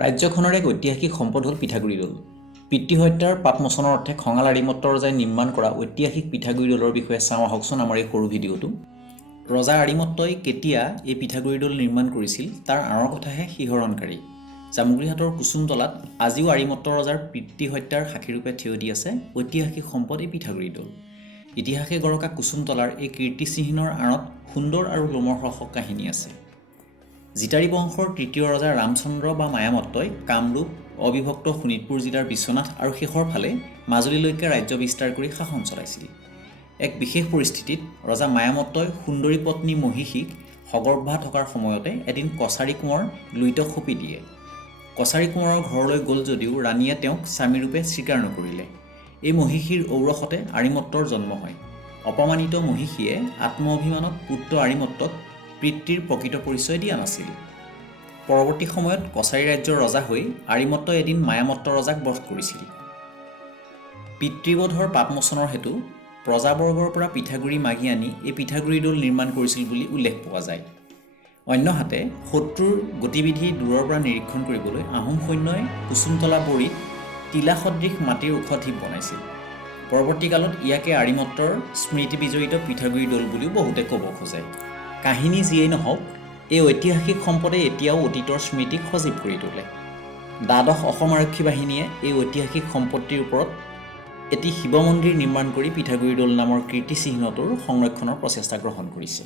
ৰাজ্যখনৰ এক ঐতিহাসিক সম্পদ হ'ল পিঠাগুৰি দৌল। পিতৃহত্যাৰ পাপমোচনৰ অৰ্থে খঙাল আৰিমত্ত ৰজাই নিৰ্মাণ কৰা ঐতিহাসিক পিঠাগুৰি দৌলৰ বিষয়ে চাওঁ আহকচোন আমাৰ এই সৰু ভিডিঅ'টো। ৰজা আৰিমত্তই কেতিয়া এই পিঠাগুৰি দৌল নিৰ্মাণ কৰিছিল তাৰ আঁৰৰ কথাহে শিহৰণকাৰী। জামুগুৰিহাটৰ কুসুমতলাত আজিও আৰিমত্ত ৰজাৰ পিতৃহত্যাৰ সাক্ষীৰূপে থিয় দি আছে ঐতিহাসিক সম্পদ এই পিঠাগুৰি দৌল। ইতিহাসে গৰকা কুসুমতলাৰ এই কীৰ্তিচিহ্নৰ আঁৰত সুন্দৰ আৰু লোমহৰ্ষক কাহিনী আছে। জিতাৰী বংশৰ তৃতীয় ৰজা ৰামচন্দ্ৰ বা মায়ামত্তই কামৰূপ, অবিভক্ত শোণিতপুৰ জিলাৰ বিশ্বনাথ আৰু শেষৰ ফালে মাজুলীলৈকে ৰাজ্য বিস্তাৰ কৰি শাসন চলাইছিল। এক বিশেষ পৰিস্থিতিত ৰজা মায়ামত্তই সুন্দৰী পত্নী মহিষীক সগৰ্ভা থকাৰ সময়তে এদিন কছাৰী কোঁৱৰ লুইতক সঁপি দিয়ে। কছাৰী কোঁৱৰৰ ঘৰলৈ গ'ল যদিও ৰাণীয়ে তেওঁক স্বামীৰূপে স্বীকাৰ নকৰিলে। এই মহিষীৰ ঔৰসতে আৰিমত্তৰ জন্ম হয়। অপমানিত মহিষীয়ে আত্মঅভিমানত পুত্ৰ আৰিমত্তক পিতৃৰ প্ৰকৃত পৰিচয় দিয়া নাছিল। পৰৱৰ্তী সময়ত কছাৰী ৰাজ্যৰ ৰজা হৈ আৰিমত্তই এদিন মায়ামত্ত ৰজাক বধ কৰিছিল। পিতৃবধৰ পাপমোচনৰ হেতু প্ৰজাবৰ্গৰ পৰা পিঠাগুৰি মাগি আনি এই পিঠাগুৰি দৌল নিৰ্মাণ কৰিছিল বুলি উল্লেখ পোৱা যায়। অন্যহাতে শত্ৰুৰ গতিবিধি দূৰৰ পৰা নিৰীক্ষণ কৰিবলৈ আহোম সৈন্যই কুসুমতলা বৰীত টিলা সদৃশ মাটিৰ ওখ ঢিপ বনাইছিল। পৰৱৰ্তীকালত ইয়াকে আৰিমত্তৰ স্মৃতি বিজড়িত পিঠাগুৰি দৌল বুলিও বহুতে ক'ব খোজে। কাহিনী যিয়েই নহওক, এই ঐতিহাসিক সম্পদে এতিয়াও অতীতৰ স্মৃতিক সজীৱ কৰি তোলে। দ্বাদশ অসম আৰক্ষী বাহিনীয়ে এই ঐতিহাসিক সম্পত্তিৰ ওপৰত এটি শিৱ মন্দিৰ নিৰ্মাণ কৰি পিঠাগুৰি দৌল নামৰ কীৰ্তিচিহ্নটোৰ সংৰক্ষণৰ প্ৰচেষ্টা গ্ৰহণ কৰিছে।